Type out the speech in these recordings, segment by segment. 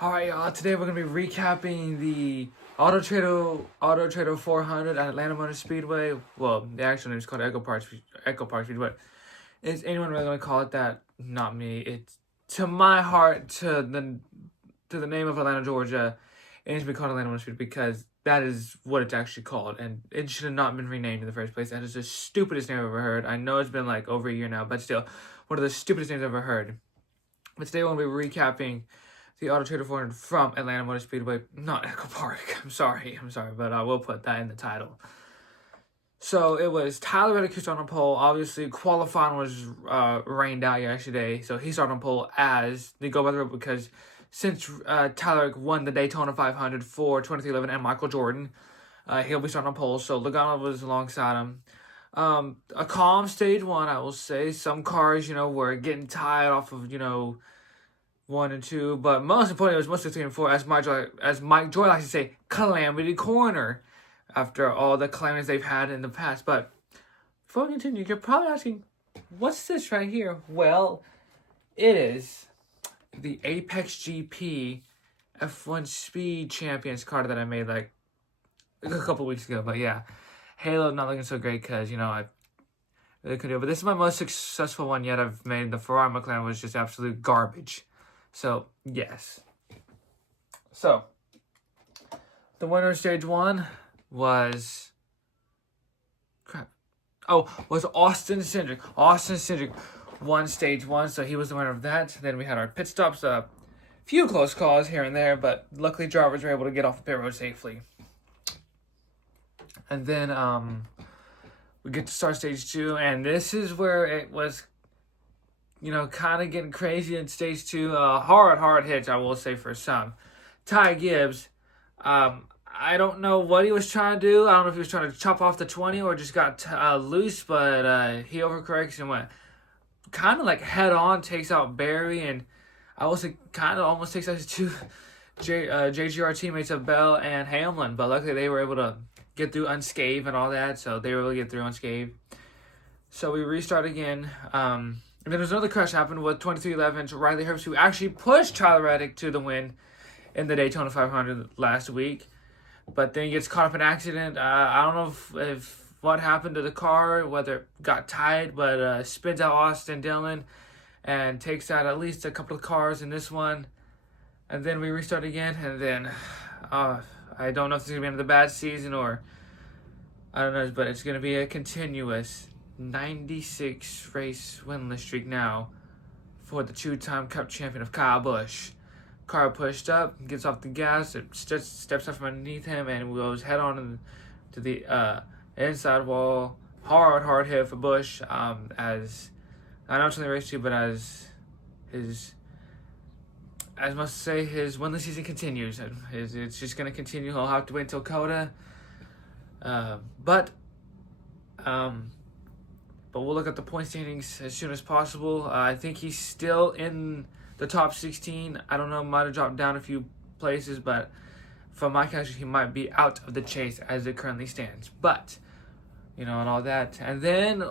Alright, y'all. Today we're gonna be recapping the Auto Trader 400 at Atlanta Motor Speedway. Well, the actual name is called Echo Park Speedway. Is anyone really gonna call it that? Not me. It's to my heart, to the name of Atlanta, Georgia. It needs to be called Atlanta Motor Speedway because that is what it's actually called, and it should have not been renamed in the first place. That is the stupidest name I've ever heard. I know it's been like over a year now, but still, one of the stupidest names I've ever heard. But today we're gonna be recapping the Auto Trader 400 from Atlanta Motor Speedway, not Echo Park. I'm sorry, but I will put that in the title. So it was Tyler Reddick who started on pole. Obviously, qualifying was rained out yesterday, so he started on pole as the go by the rule because since Tyler won the Daytona 500 for 2311 and Michael Jordan, he'll be starting on pole. So Logano was alongside him. A calm stage one, I will say. Some cars, were getting tired off of 1 and 2, but most importantly, it was mostly 3 and 4, as Mike Joy likes to say, Calamity Corner, after all the calamities they've had in the past. But before we continue, you're probably asking, what's this right here? Well, it is the Apex GP F1 Speed Champions card that I made like a couple weeks ago. But yeah, Halo not looking so great because, I really couldn't do it. But this is my most successful one yet I've made. The Ferrari McLaren was just absolute garbage. So, yes. So, the winner of stage 1 was... was Austin Cindric. Austin Cindric won stage 1, so he was the winner of that. Then we had our pit stops. A few close calls here and there, but luckily drivers were able to get off the pit road safely. And then we get to start stage 2, and this is where it was... kind of getting crazy in stage 2. Hard hits, I will say, for some. Ty Gibbs, I don't know what he was trying to do. I don't know if he was trying to chop off the 20 or just got loose, but he overcorrects and went kind of like head on, takes out Barry, and I will say kind of almost takes out his two JGR teammates of Bell and Hamlin, but luckily they were able to get through unscathed and all that, so they were able to get through unscathed. So we restart again. And then there's another crash happened with 2311's Riley Herbst, who actually pushed Tyler Reddick to the win in the Daytona 500 last week. But then he gets caught up in an accident. I don't know if what happened to the car, whether it got tied, but spins out Austin Dillon and takes out at least a couple of cars in this one. And then we restart again, and then I don't know if it's going to be another bad season or I don't know, but it's going to be a continuous 96 race winless streak now for the two-time Cup champion of Kyle Busch. Car pushed up, gets off the gas, it steps up from underneath him, and goes head on to the inside wall. Hard hit for Busch. As not only race 2, but as must say, his winless season continues. It's just gonna continue. He'll have to wait until COTA. But we'll look at the point standings as soon as possible. I think he's still in the top 16. I don't know, might have dropped down a few places, but from my calculation, he might be out of the chase as it currently stands. But, and all that. And then,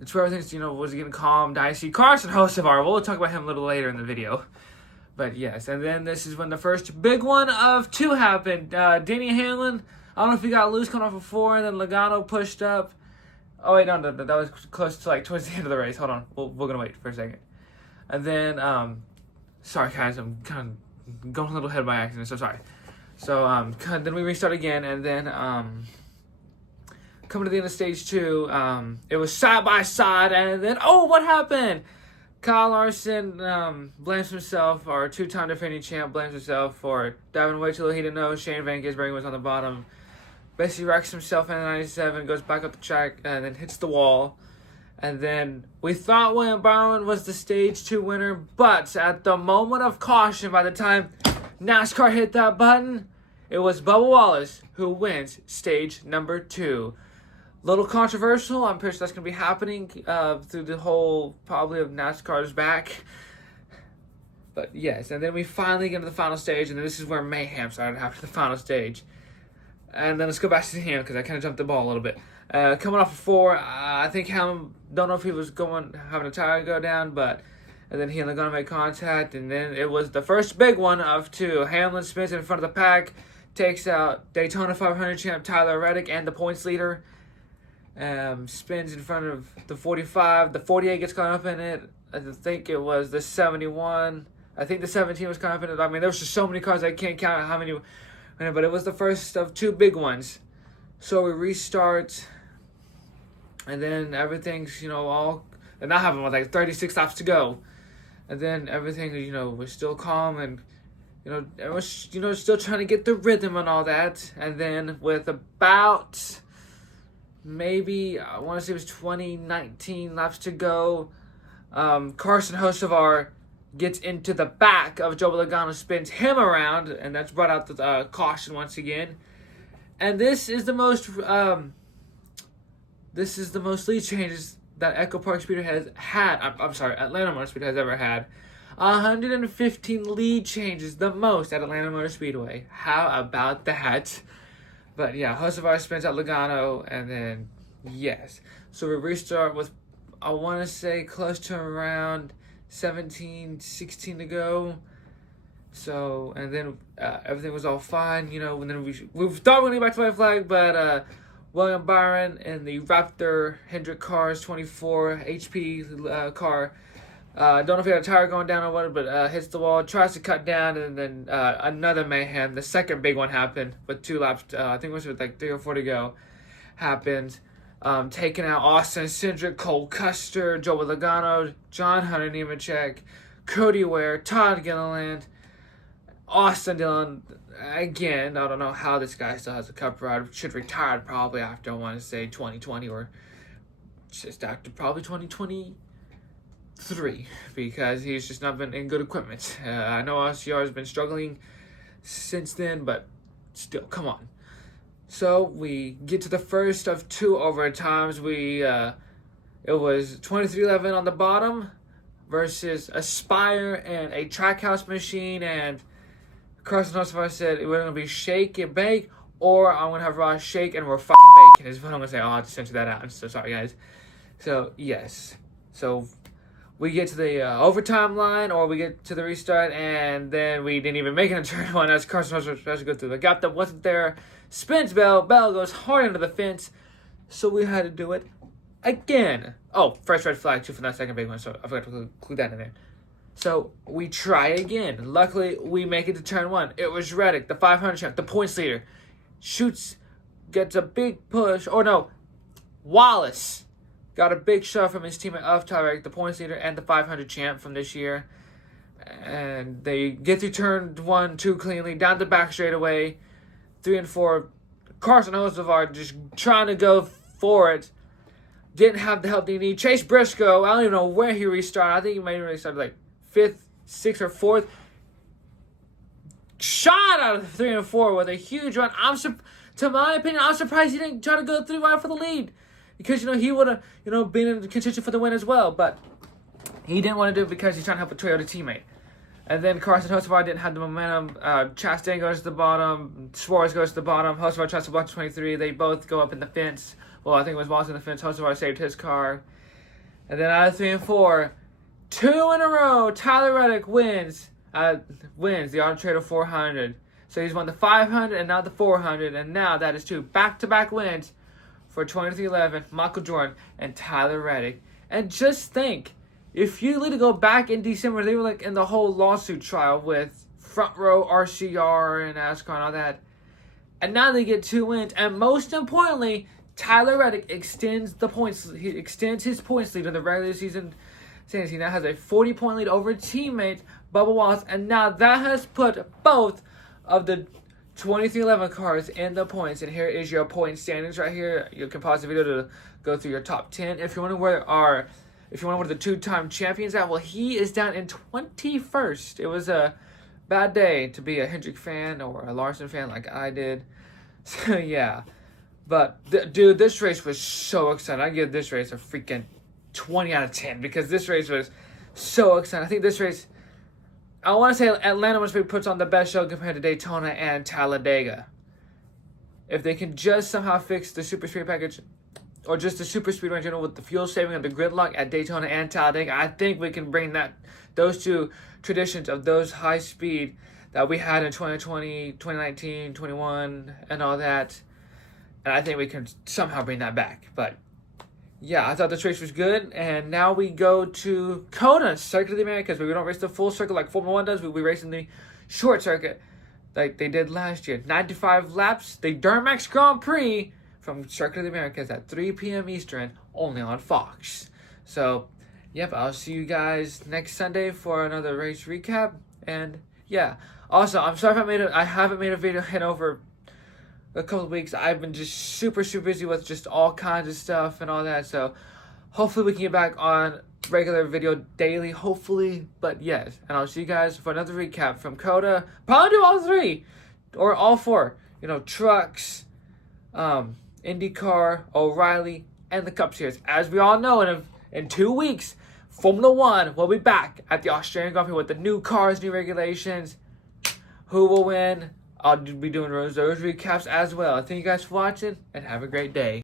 it's where everything's, was getting calm, dicey. Carson Hocevar, we'll talk about him a little later in the video. But yes, and then this is when the first big one of 2 happened. Denny Hamlin, I don't know if he got loose coming off of 4, and then Logano pushed up. Oh, wait, no, that was close to, towards the end of the race. Hold on. We're going to wait for a second. And then, sorry, guys, I'm kind of going a little ahead by accident, so sorry. So, then we restart again, and then, coming to the end of stage 2, it was side by side, and then, what happened? Kyle Larson, blames himself, our 2-time defending champ blames himself for diving way too low. He didn't know Shane Van Gisbergen was on the bottom. Basically wrecks himself in the 97, goes back up the track, and then hits the wall. And then we thought William Byron was the stage 2 winner, but at the moment of caution, by the time NASCAR hit that button, it was Bubba Wallace who wins stage number 2. Little controversial. I'm pretty sure that's going to be happening through the whole, probably, of NASCAR's back. But yes, and then we finally get to the final stage, and then this is where mayhem started after the final stage. And then let's go back to him because I kind of jumped the ball a little bit. Coming off of 4, I think Hamlin, don't know if he was having a tire go down, but And then he and Logano made contact, and then it was the first big one of two. Hamlin spins in front of the pack, takes out Daytona 500 champ Tyler Reddick and the points leader. Spins in front of the 45. The 48 gets caught up in it. I think it was the 71. I think the 17 was caught up in it. I mean, there was just so many cars I can't count how many. But it was the first of two big ones. So we restart, and then everything's, all, and that happened with like 36 laps to go. And then everything, was still calm, and, everyone's, still trying to get the rhythm and all that. And then with about, maybe, I want to say it was 19 laps to go, Carson Hocevar gets into the back of Joe Logano, spins him around, and that's brought out the caution once again. And this is the most lead changes that Echo Park Speedway has had. Atlanta Motor Speedway has ever had. 115 lead changes, the most at Atlanta Motor Speedway. How about that? But yeah, Hocevar spins out Logano, and then yes. So we restart with, I want to say, close to around 16 to go. So, and then everything was all fine, and then we thought we were going back to white flag, but William Byron in the Raptor Hendrick Cars 24 HP car, don't know if he had a tire going down or what, but hits the wall, tries to cut down, and then another mayhem. The second big one happened with 2 laps, I think it was with like 3 or 4 to go, happened. Taking out Austin Cindric, Cole Custer, Joe Logano, John Hunter Nemechek, Cody Ware, Todd Gilliland, Austin Dillon. Again, I don't know how this guy still has a cup ride. Should retire probably after, I want to say, 2020 or just after probably 2023, because he's just not been in good equipment. I know RCR has been struggling since then, but still, come on. So we get to the first of 2 overtimes. It was 23-11 on the bottom versus Aspire and a Trackhouse machine, and Carson Hocevar said we're going to be shake and bake, or I'm going to have Ross shake and we're fucking baking is what I'm going to say. I'll have to censor that out. I'm so sorry, guys. So, yes. So, we get to the overtime line, or we get to the restart, and then we didn't even make it in turn 1 as Carson Hocevar was supposed to go through the gap that wasn't there. Spins Bell goes hard into the fence, so we had to do it again. Oh, first red flag too for that second big one, so I forgot to include that in there. So we try again. Luckily, we make it to turn 1. It was Reddick, the 500 champ, the points leader, gets a big push. Or no, Wallace got a big shove from his teammate of Tyler Reddick, the points leader and the 500 champ from this year. And they get through turn 1, 2 cleanly, down the back straightaway. 3 and 4, Carson Hocevar just trying to go for it. Didn't have the help they need. Chase Briscoe, I don't even know where he restarted. I think he might have restarted like 5th, 6th, or 4th. Shot out of 3 and 4 with a huge run. To my opinion, I'm surprised he didn't try to go 3 wide for the lead. Because, he would have, been in contention for the win as well. But he didn't want to do it because he's trying to help a Toyota teammate. And then Carson Hocevar didn't have the momentum. Chastain goes to the bottom. Suarez goes to the bottom. Hocevar tries to block 23. They both go up in the fence. Well, I think it was Wallace in the fence. Hocevar saved his car. And then out of 3 and 4, 2 in a row, Tyler Reddick wins the Auto Trader 400. So he's won the 500 and now the 400. And now that is 2 back-to-back wins for 23-11, Michael Jordan and Tyler Reddick. And just think, if you need to go back in December, they were like in the whole lawsuit trial with Front Row, RCR, and NASCAR and all that. And now they get 2 wins. And most importantly, Tyler Reddick extends the points. He extends his points lead in the regular season. Since he now has a 40-point lead over teammate Bubba Wallace. And now that has put both of the 23-11 cars in the points. And here is your point standings right here. You can pause the video to go through your top 10. If you want to where the 2-time champions at, well, he is down in 21st. It was a bad day to be a Hendrick fan or a Larson fan like I did. So, yeah. But, dude, this race was so exciting. I give this race a freaking 20 out of 10 because this race was so exciting. I think this race, I want to say Atlanta must be puts on the best show compared to Daytona and Talladega. If they can just somehow fix the Super Speed package, or just the super speedway in general with the fuel saving and the gridlock at Daytona and Talladega. I think we can bring those two traditions of those high speed that we had in 2020, 2019, 21, and all that. And I think we can somehow bring that back. But yeah, I thought this race was good. And now we go to Kona, Circuit of the Americas, where we don't race the full circuit like Formula 1 does. We race in the short circuit like they did last year. 95 laps, the Duramax Grand Prix from Circuit of the Americas at 3 p.m. Eastern, only on Fox. So, yep, I'll see you guys next Sunday for another race recap. And yeah, also, I'm sorry if I haven't made a video in over a couple of weeks. I've been just super busy with just all kinds of stuff and all that. So, hopefully we can get back on regular video daily, hopefully. But yes, and I'll see you guys for another recap from Coda. Probably do all three or all four. You know, trucks, IndyCar, O'Reilly, and the Cup Series. As we all know, in 2 weeks, Formula 1 will be back at the Australian Grand Prix with the new cars, new regulations. Who will win? I'll be doing those recaps as well. Thank you guys for watching, and have a great day.